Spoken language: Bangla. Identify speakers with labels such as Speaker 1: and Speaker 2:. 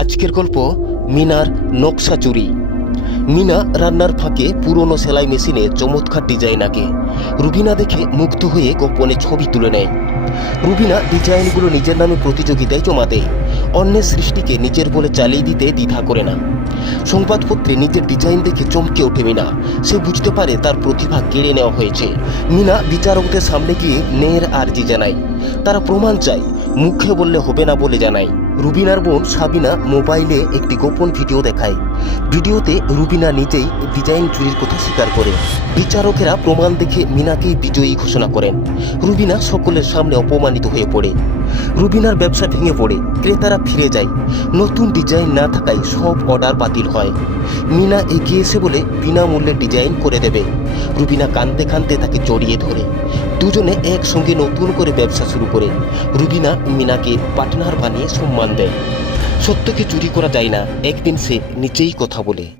Speaker 1: আজকের গল্প মিনার নকশা চুরি। মিনা রান্নার ফাঁকে পুরনো সেলাই মেশিনে চমৎকার ডিজাইন আঁকে। রুবিনা দেখে মুগ্ধ হয়ে গোপনে ছবি তুলে নেয়। রুবিনা ডিজাইনগুলো নিজের নামে প্রতিযোগিতায় জমা দেয়। অন্যের সৃষ্টিকে নিজের বলে চালিয়ে দিতে দ্বিধা করে না। সংবাদপত্রে নিজের ডিজাইন দেখে চমকে ওঠে মিনা। সে বুঝতে পারে তার প্রতিভা কেড়ে নেওয়া হয়েছে। মিনা বিচারকদের সামনে গিয়ে ন্যায়ের আর্জি জানায়। তারা প্রমাণ চায়, মুখে বললে হবে না বলে জানায়। রুবিনার বোন সাবিনা মোবাইলে একটি গোপন ভিডিও দেখায়। ভিডিওতে রুবিনা নিজেই ডিজাইন চুরির কথা স্বীকার করে। বিচারকেরা প্রমাণ দেখে মিনাকেই বিজয়ী ঘোষণা করেন। রুবিনা সকলের সামনে অপমানিত হয়ে পড়ে। রুবিনার ব্যবসা ভেঙে পড়ে। ক্রেতারা ফিরে যায়। নতুন ডিজাইন না থাকায় সব অর্ডার বাতিল হয়। মিনা এগিয়ে এসে বলে বিনামূল্যে ডিজাইন করে দেবে। রুবিনা কানতে কানতে তাকে জড়িয়ে ধরে। দুজনে একসঙ্গে নতুন করে ব্যবসা শুরু করে। রুবিনা মিনাকে পার্টনার বানিয়ে সম্মান দেয়। সত্যকে চুরি করা যায় না। একদিন সে নিজেই কথা বলে।